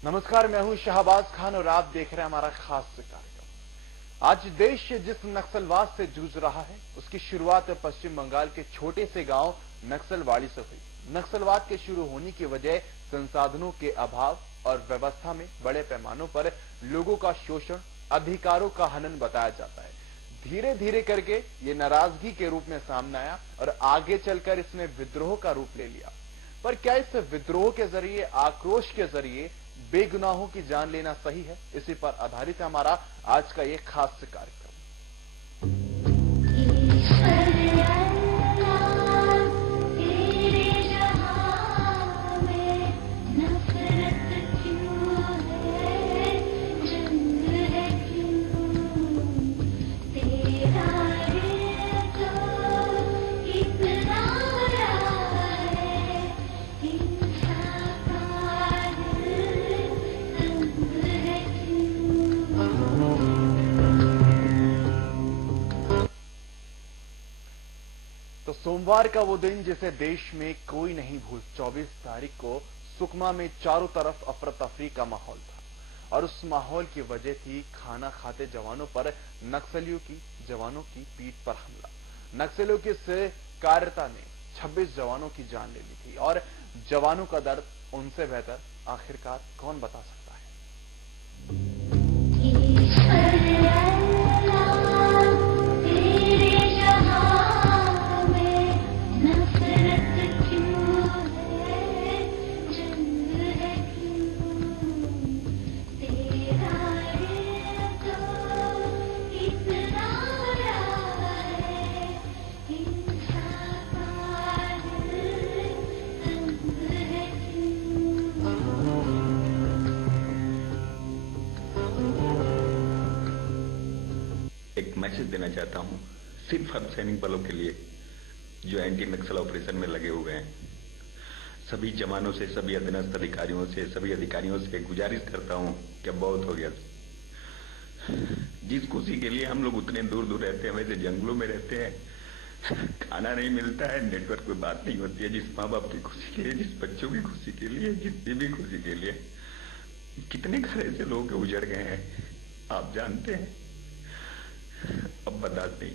नमस्कार, मैं हूं शहबाज खान और आप देख रहे हैं हमारा खास कार्यक्रम। आज देश जिस नक्सलवाद से जूझ रहा है उसकी शुरुआत पश्चिम बंगाल के छोटे से गांव नक्सलवाड़ी से हुई। नक्सलवाद के शुरू होने की वजह संसाधनों के अभाव और व्यवस्था में बड़े पैमानों पर लोगों का शोषण, अधिकारों का हनन बताया जाता है। धीरे धीरे करके ये नाराजगी के रूप में सामने आया और आगे चलकर इसने विद्रोह का रूप ले लिया। पर क्या इस विद्रोह के जरिए, आक्रोश के जरिए बेगुनाहों की जान लेना सही है? इसी पर आधारित है हमारा आज का ये खास कार्यक्रम। तो सोमवार का वो दिन जिसे देश में कोई नहीं भूल, 24 तारीख को सुकमा में चारों तरफ अफरा तफरी का माहौल था और उस माहौल की वजह थी खाना खाते जवानों पर जवानों की पीठ पर हमला। नक्सलियों की इस कायरता ने 26 जवानों की जान ले ली थी और जवानों का दर्द उनसे बेहतर आखिरकार कौन बता सकता है। एक मैसेज देना चाहता हूं सिर्फ अर्धसैनिक बलों के लिए जो एंटी नक्सल ऑपरेशन में लगे हुए हैं। सभी जवानों से, सभी अधीनस्थ अधिकारियों से, सभी अधिकारियों से गुजारिश करता हूं कि बहुत हो गया। जिस खुशी के लिए हम लोग उतने दूर दूर रहते हैं, वैसे जंगलों में रहते हैं, खाना नहीं मिलता है, नेटवर्क पे बात नहीं होती है। जिस माँ बाप की खुशी के लिए, जिस बच्चों की खुशी के लिए, जिसकी भी खुशी के लिए कितने घर ऐसे लोग उजड़ गए हैं आप जानते हैं। अब बर्दाश्त नहीं।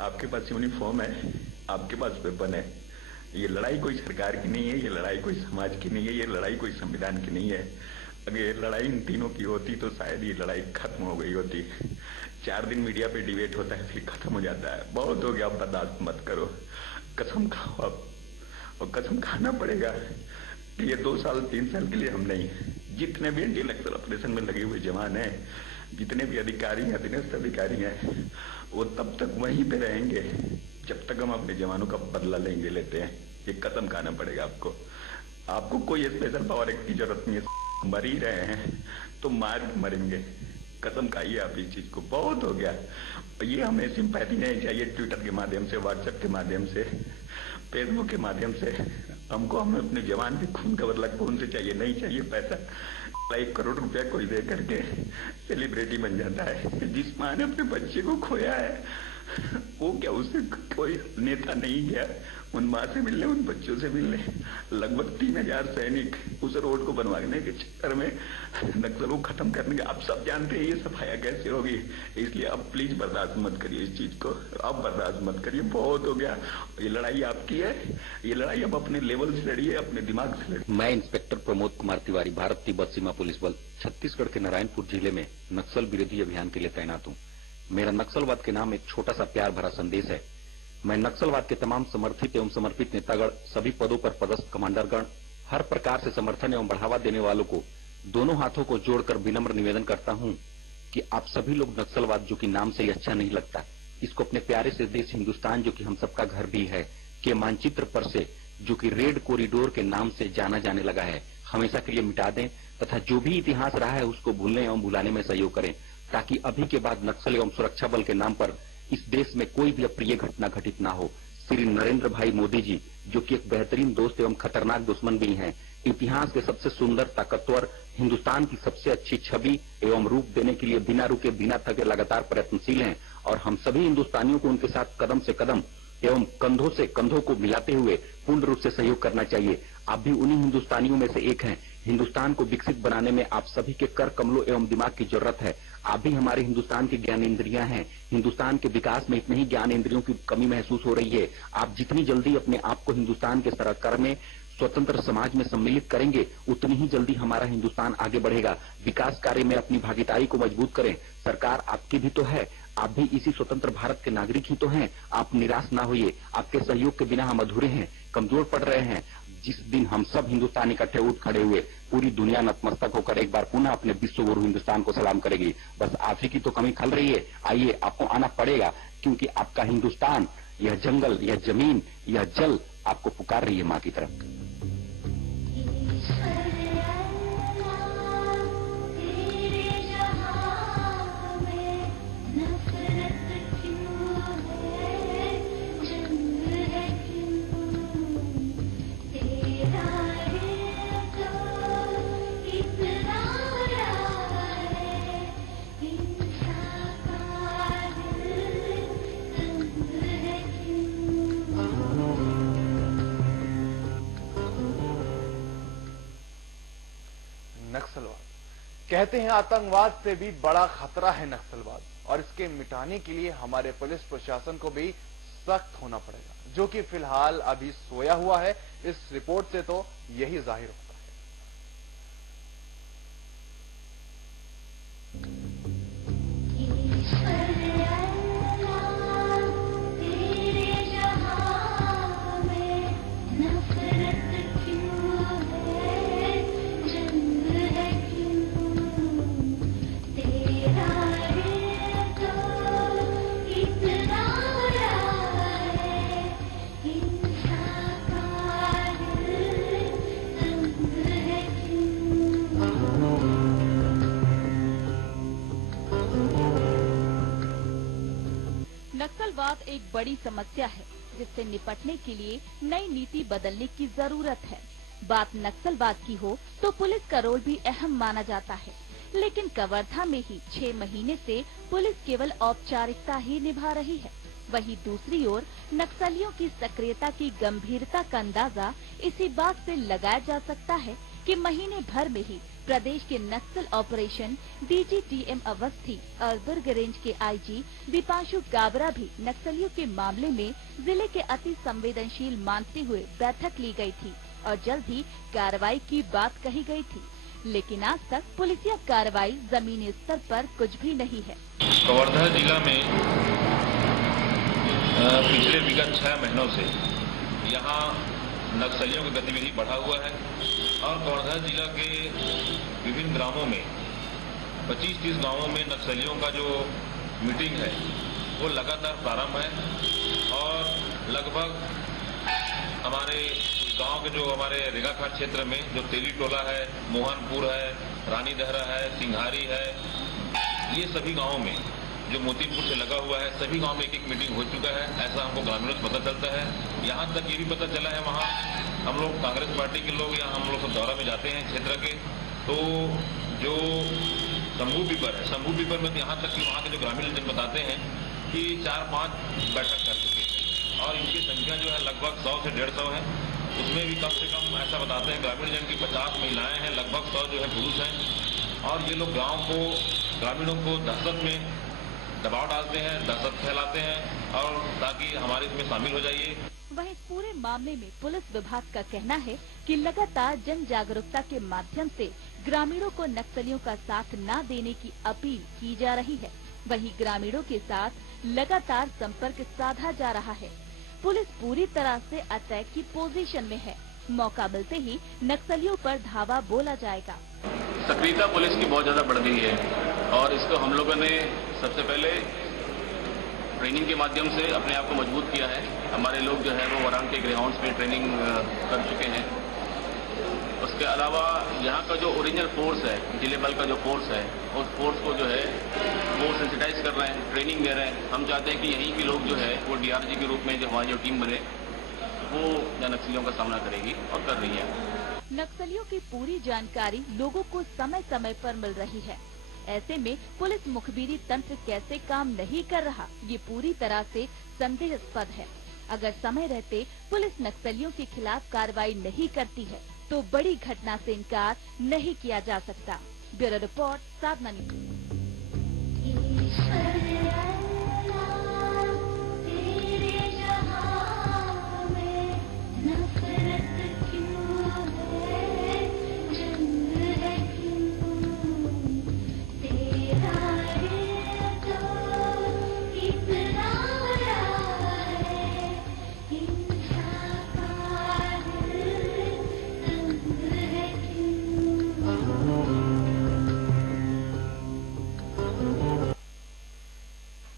आपके पास यूनिफॉर्म है, आपके पास वेपन है। ये लड़ाई कोई सरकार की नहीं है, ये लड़ाई कोई समाज की नहीं है, ये लड़ाई कोई संविधान की नहीं है। अगर ये लड़ाई इन तीनों की होती तो शायद ये लड़ाई खत्म हो गई होती। 4 दिन मीडिया पे डिबेट होता है, फिर खत्म हो जाता है। बहुत हो गया, अब बर्दाश्त मत करो, कसम खाओ अब। और कसम खाना पड़ेगा कि ये 2 साल 3 साल के लिए हम नहीं, जितने भी एंटी नक्सल ऑपरेशन में लगे हुए जवान हैं, जितने भी अधिकारी हैं, अधीनस्थ अधिकारी हैं, वो तब तक वहीं पे रहेंगे जब तक हम अपने जवानों का बदला लेते हैं। ये कसम खाना पड़ेगा आपको। आपको कोई स्पेशल पावर एक्ट की जरूरत नहीं है। मर ही रहे हैं तो मार मरेंगे। कसम खाइए आप इस चीज को। बहुत हो गया। ये हमें सिंपैथी नहीं चाहिए ट्विटर के माध्यम से, व्हाट्सएप के माध्यम से, फेसबुक के माध्यम से। हमको हमें अपने जवान के खून का बदला खून से चाहिए, नहीं चाहिए पैसा। 1 करोड़ रुपया कोई दे करके सेलिब्रिटी बन जाता है। जिस माँ ने अपने बच्चे को खोया है वो क्या, उससे कोई नेता नहीं गया उन माँ से मिलने, उन बच्चों से मिलने। लगभग 3000 सैनिक उस रोड को बनवाने के चक्कर में नक्सल को खत्म करने के। आप सब जानते हैं ये सफाया कैसे होगी। इसलिए अब प्लीज बर्दाश्त मत करिए इस चीज को। अब बर्दाश्त मत करिए, बहुत हो गया। ये लड़ाई आपकी है, ये लड़ाई अब अपने लेवल से लड़िए, अपने दिमाग से लड़िए। मैं इंस्पेक्टर प्रमोद कुमार तिवारी, भारत तिब्बत सीमा पुलिस बल, छत्तीसगढ़ के नारायणपुर जिले में नक्सल विरोधी अभियान के लिए तैनात हूँ। मेरा नक्सलवाद के नाम एक छोटा सा प्यार भरा संदेश है। मैं नक्सलवाद के तमाम समर्थित एवं समर्पित नेतागण, सभी पदों पर पदस्थ कमांडरगण, हर प्रकार से समर्थन एवं बढ़ावा देने वालों को दोनों हाथों को जोड़कर विनम्र निवेदन करता हूं कि आप सभी लोग नक्सलवाद, जो कि नाम से ही अच्छा नहीं लगता, इसको अपने प्यारे से देश हिंदुस्तान, जो कि हम सबका घर भी है, के मानचित्र पर से जो कि रेड कॉरिडोर के नाम से जाना जाने लगा है, हमेशा के लिए मिटा दें तथा जो भी इतिहास रहा है उसको भूलने एवं भुलाने में सहयोग करें, ताकि अभी के बाद नक्सल एवं सुरक्षा बल के नाम पर इस देश में कोई भी अप्रिय घटना घटित ना हो। श्री नरेंद्र भाई मोदी जी, जो कि एक बेहतरीन दोस्त एवं खतरनाक दुश्मन भी हैं, इतिहास के सबसे सुंदर, ताकतवर, हिंदुस्तान की सबसे अच्छी छवि एवं रूप देने के लिए बिना रुके बिना थके लगातार प्रयत्नशील हैं और हम सभी हिंदुस्तानियों को उनके साथ कदम से कदम एवं कंधों से कंधों को मिलाते हुए पूर्ण रूप से सहयोग करना चाहिए। आप भी उन्हीं हिंदुस्तानियों में से एक हैं। हिंदुस्तान को विकसित बनाने में आप सभी के कर कमलों एवं दिमाग की जरूरत है। आप भी हमारे हिंदुस्तान की ज्ञानेंद्रियां हैं। हिंदुस्तान के विकास में इतनी ही ज्ञानेंद्रियों की कमी महसूस हो रही है। आप जितनी जल्दी अपने आप को हिंदुस्तान के सरकार में स्वतंत्र समाज में सम्मिलित करेंगे, उतनी ही जल्दी हमारा हिंदुस्तान आगे बढ़ेगा। विकास कार्य में अपनी भागीदारी को मजबूत करें। सरकार आपकी भी तो है, आप भी इसी स्वतंत्र भारत के नागरिक ही तो हैं। आप निराश ना होइए, आपके सहयोग के बिना हम अधूरे हैं, कमजोर पड़ रहे हैं। जिस दिन हम सब हिंदुस्तान इकट्ठे उठ खड़े हुए, पूरी दुनिया नतमस्तक होकर एक बार पुनः अपने विश्व गुरु हिंदुस्तान को सलाम करेगी। बस आप ही की तो कमी खल रही है। आइए, आपको आना पड़ेगा, क्योंकि आपका हिंदुस्तान, यह जंगल, यह जमीन, यह जल आपको पुकार रही है माँ की तरफ। नक्सलवाद, कहते हैं आतंकवाद से भी बड़ा खतरा है नक्सलवाद, और इसके मिटाने के लिए हमारे पुलिस प्रशासन को भी सख्त होना पड़ेगा, जो कि फिलहाल अभी सोया हुआ है। इस रिपोर्ट से तो यही जाहिर होता है। नक्सलवाद एक बड़ी समस्या है, जिससे निपटने के लिए नई नीति बदलने की जरूरत है। बात नक्सलवाद की हो तो पुलिस का रोल भी अहम माना जाता है, लेकिन कवर्धा में ही 6 महीने से पुलिस केवल औपचारिकता ही निभा रही है। वहीं दूसरी ओर नक्सलियों की सक्रियता की गंभीरता का अंदाजा इसी बात से लगाया जा सकता है कि महीने भर में ही प्रदेश के नक्सल ऑपरेशन डीजीटीएम अवस्थी और दुर्ग रेंज के आईजी दीपांशु काबरा भी नक्सलियों के मामले में जिले के अति संवेदनशील मानते हुए बैठक ली गई थी और जल्द ही कार्रवाई की बात कही गई थी, लेकिन आज तक पुलिसिया कार्रवाई जमीनी स्तर पर कुछ भी नहीं है। कवर्धा जिला में पिछले विगत 6 महीनों से यहाँ नक्सलियों की गतिविधि बढ़ा हुआ है और कवर्धा जिला के विभिन्न ग्रामों में 25-30 गांवों में नक्सलियों का जो मीटिंग है वो लगातार प्रारंभ है और लगभग हमारे गांव के जो हमारे रेगाघाट क्षेत्र में जो तेली टोला है, मोहनपुर है, रानी दहरा है, सिंघारी है, ये सभी गांवों में जो मोतीपुर से लगा हुआ है, सभी गांव में एक मीटिंग हो चुका है, ऐसा हमको ग्रामीणों से पता चलता है। यहाँ तक ये भी पता चला है, वहाँ हम लोग कांग्रेस पार्टी के लोग या हम लोग सब दौरा में जाते हैं क्षेत्र के, तो जो शंभू पीपर में यहाँ तक कि वहाँ के जो ग्रामीण जन बताते हैं कि 4-5 बैठक कर चुके हैं और इनकी संख्या जो है लगभग 100 से 150 है। उसमें भी कम से कम ऐसा बताते हैं ग्रामीण जन की 50 महिलाएं हैं, लगभग 100 जो है पुरुष हैं और ये लोग गाँव को, ग्रामीणों को दहशत में दबाव डालते हैं, दहशत फैलाते हैं और ताकि हमारे इसमें शामिल हो जाइए। वहीं इस पूरे मामले में पुलिस विभाग का कहना है कि लगातार जन जागरूकता के माध्यम से ग्रामीणों को नक्सलियों का साथ न देने की अपील की जा रही है। वहीं ग्रामीणों के साथ लगातार संपर्क साधा जा रहा है। पुलिस पूरी तरह से अटैक की पोजीशन में है। मौका मिलते ही नक्सलियों पर धावा बोला जाएगा। सक्रियता पुलिस की बहुत ज्यादा बढ़ गई है और इसको हम लोगों ने सबसे पहले ट्रेनिंग के माध्यम से अपने आप को मजबूत किया है हमारे लोग जो है वो वरान के ग्राउंड्स में ट्रेनिंग कर चुके हैं। उसके अलावा यहाँ का जो ओरिजिनल फोर्स है, जिले बल का जो फोर्स है, उस फोर्स को जो है वो सेंसिटाइज कर रहे हैं, ट्रेनिंग दे रहे हैं। हम चाहते हैं कि यहीं के लोग जो है वो डीआरजी के रूप में जो हमारी जो टीम बने वो नक्सलियों का सामना करेगी और कर रही है। नक्सलियों की पूरी जानकारी लोगों को समय समय पर मिल रही है। ऐसे में पुलिस मुखबिरी तंत्र कैसे काम नहीं कर रहा, ये पूरी तरह से संदेहास्पद है। अगर समय रहते पुलिस नक्सलियों के खिलाफ कार्रवाई नहीं करती है तो बड़ी घटना से इनकार नहीं किया जा सकता। ब्यूरो रिपोर्ट, साधना न्यूज।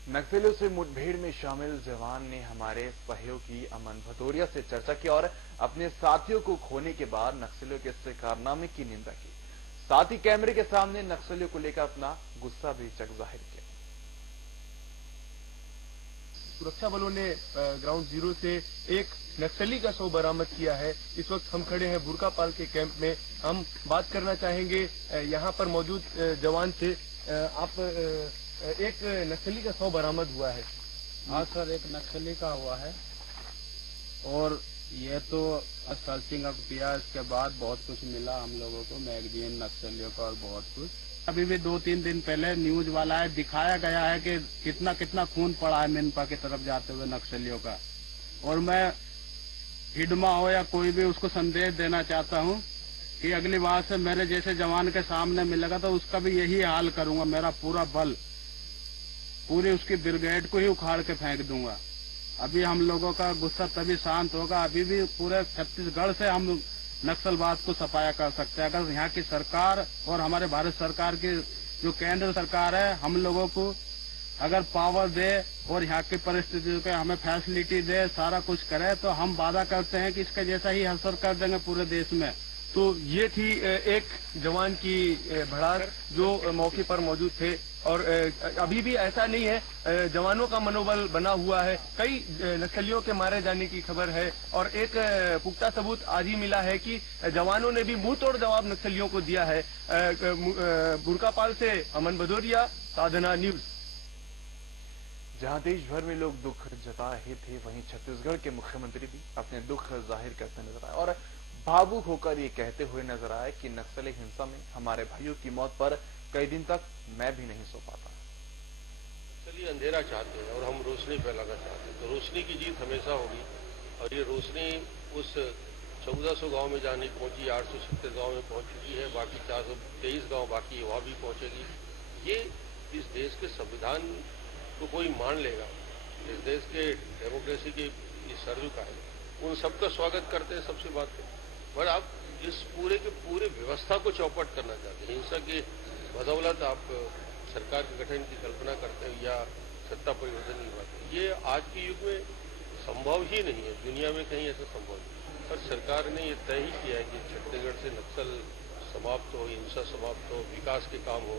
नक्सलियों से मुठभेड़ में शामिल जवान ने हमारे सहयोगी अमन भदौरिया से चर्चा की और अपने साथियों को खोने के बाद नक्सलियों के इस कारनामे की निंदा की। साथ ही कैमरे के सामने नक्सलियों को लेकर अपना गुस्सा भी जाहिर किया। सुरक्षा बलों ने ग्राउंड जीरो से एक नक्सली का शव बरामद किया है। इस वक्त हम खड़े हैं बुरकापाल के कैंप में। हम बात करना चाहेंगे यहाँ पर मौजूद जवान से। आप एक नक्सली का शव बरामद हुआ है। हाँ सर, एक नक्सली का हुआ है और ये तो सर्चिंग अब किया, इसके बाद बहुत कुछ मिला हम लोगों को, मैगजीन नक्सलियों का और बहुत कुछ। अभी भी 2-3 दिन पहले न्यूज वाला है, दिखाया गया है कि कितना कितना खून पड़ा है मिनपा की तरफ जाते हुए नक्सलियों का। और मैं हिडमा हो या कोई भी उसको संदेश देना चाहता हूँ कि अगली बार से मेरे जैसे जवान के सामने मिलेगा तो उसका भी यही हाल करूंगा। मेरा पूरा बल, पूरी उसकी ब्रिगेड को ही उखाड़ के फेंक दूंगा। अभी हम लोगों का गुस्सा तभी शांत होगा, अभी भी पूरे छत्तीसगढ़ से हम नक्सलवाद को सफाया कर सकते हैं अगर यहाँ की सरकार और हमारे भारत सरकार की जो केंद्र सरकार है हम लोगों को अगर पावर दे और यहाँ की परिस्थितियों के हमें फैसिलिटी दे, सारा कुछ करे, तो हम वादा करते हैं कि इसका जैसा ही असर कर देंगे पूरे देश में। तो ये थी एक जवान की भड़ास जो मौके पर मौजूद थे। और अभी भी ऐसा नहीं है, जवानों का मनोबल बना हुआ है। कई नक्सलियों के मारे जाने की खबर है और एक पुख्ता सबूत आज ही मिला है कि जवानों ने भी मुंह तोड़ जवाब नक्सलियों को दिया है। बुरकापाल से अमन भदौरिया, साधना न्यूज। जहां देश भर में लोग दुख जता रहे थे, वहीं छत्तीसगढ़ के मुख्यमंत्री भी अपने दुख जाहिर करते नजर आए और भावुक होकर ये कहते हुए नजर आए कि नक्सली हिंसा में हमारे भाइयों की मौत पर कई दिन तक मैं भी नहीं सो पाता। चलिए, अंधेरा चाहते हैं और हम रोशनी फैलाना चाहते हैं, तो रोशनी की जीत हमेशा होगी। और ये रोशनी उस 1400 गांव में जाने पहुंची, 836 गांव में पहुंच चुकी है, बाकी 423 गांव बाकी वहां भी पहुंचेगी। ये इस देश के संविधान को कोई मान लेगा, इस देश के डेमोक्रेसी की सर झुकाएगा, उन सबका स्वागत करते हैं। सबसे बात है, पर आप इस पूरे के पूरे व्यवस्था को चौपट करना चाहते हैं। हिंसा की बदौलत आप सरकार के गठन की कल्पना करते हैं या सत्ता परिवर्तन की बात है। ये आज के युग में संभव ही नहीं है, दुनिया में कहीं ऐसा संभव नहीं। पर सरकार ने ये तय ही किया है कि छत्तीसगढ़ से नक्सल समाप्त हो, हिंसा समाप्त हो, विकास के काम हो।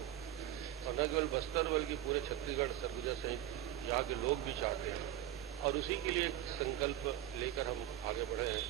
और न केवल बस्तर बल्कि पूरे छत्तीसगढ़, सरगुजा सहित यहाँ के लोग भी चाहते हैं और उसी के लिए एक संकल्प लेकर हम आगे बढ़े हैं।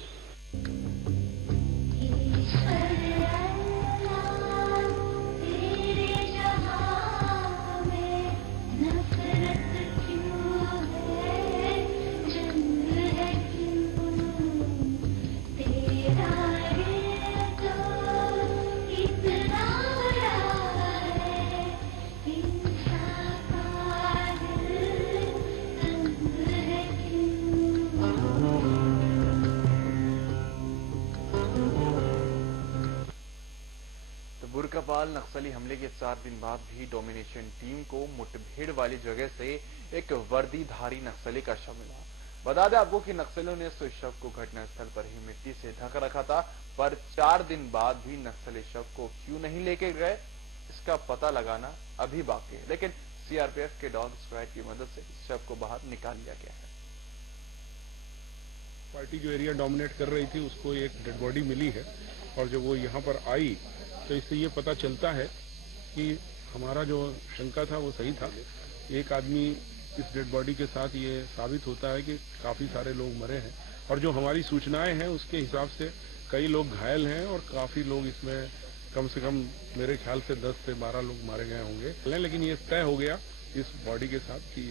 बुरकापाल नक्सली हमले के 4 दिन बाद भी डोमिनेशन टीम को मुठभेड़ वाली जगह से एक वर्दीधारी नक्सली का शव मिला। बता दें आपको कि नक्सलियों ने इस शव को घटनास्थल पर ही मिट्टी से ढक रखा था, पर 4 दिन बाद भी नक्सली शव को क्यों नहीं लेके गए, इसका पता लगाना अभी बाकी है। लेकिन सीआरपीएफ के डॉग स्क्वाड की मदद से इस शव को बाहर निकाल लिया गया है। पार्टी जो एरिया डोमिनेट कर रही थी उसको एक डेड बॉडी मिली है और जब वो यहाँ पर आई तो इससे ये पता चलता है कि हमारा जो शंका था वो सही था। एक आदमी इस डेड बॉडी के साथ ये साबित होता है कि काफी सारे लोग मरे हैं और जो हमारी सूचनाएं हैं उसके हिसाब से कई लोग घायल हैं और काफी लोग इसमें कम से कम मेरे ख्याल से 10 से 12 लोग मारे गए होंगे। लेकिन ये तय हो गया इस बॉडी के साथ कि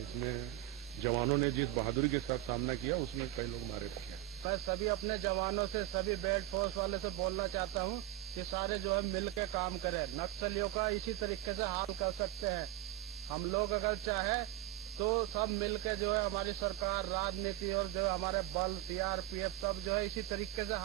इसमें जवानों ने जिस बहादुरी के साथ सामना किया उसमें कई लोग मारे गए। मैं सभी अपने जवानों से, सभी बेल्ट फोर्स वाले से बोलना चाहता हूँ कि सारे जो है मिल के काम करें। नक्सलियों का इसी तरीके से हाल कर सकते हैं हम लोग, अगर चाहे तो सब मिल के जो है हमारी सरकार, राजनीति और जो हमारे बल, सीआरपीएफ सब जो है इसी तरीके से।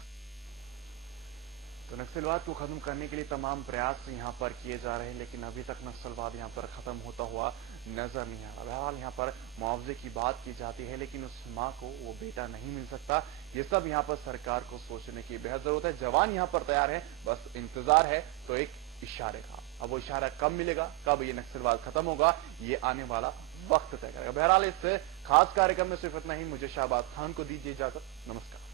तो नक्सलवाद को खत्म करने के लिए तमाम प्रयास यहाँ पर किए जा रहे हैं, लेकिन अभी तक नक्सलवाद यहाँ पर खत्म होता हुआ नजर नहीं आ रहा। बहरहाल यहाँ पर मुआवजे की बात की जाती है, लेकिन उस माँ को वो बेटा नहीं मिल सकता। ये सब यहाँ पर सरकार को सोचने की बेहद जरूरत है। जवान यहाँ पर तैयार है, बस इंतजार है तो एक इशारे का। अब वो इशारा कब मिलेगा, कब ये नक्सलवाद खत्म होगा, ये आने वाला वक्त तय करेगा। बहरहाल इस खास कार्यक्रम में सिर्फ इतना ही। मुझे शाहबाज खान को दीजिए इजाजत। नमस्कार।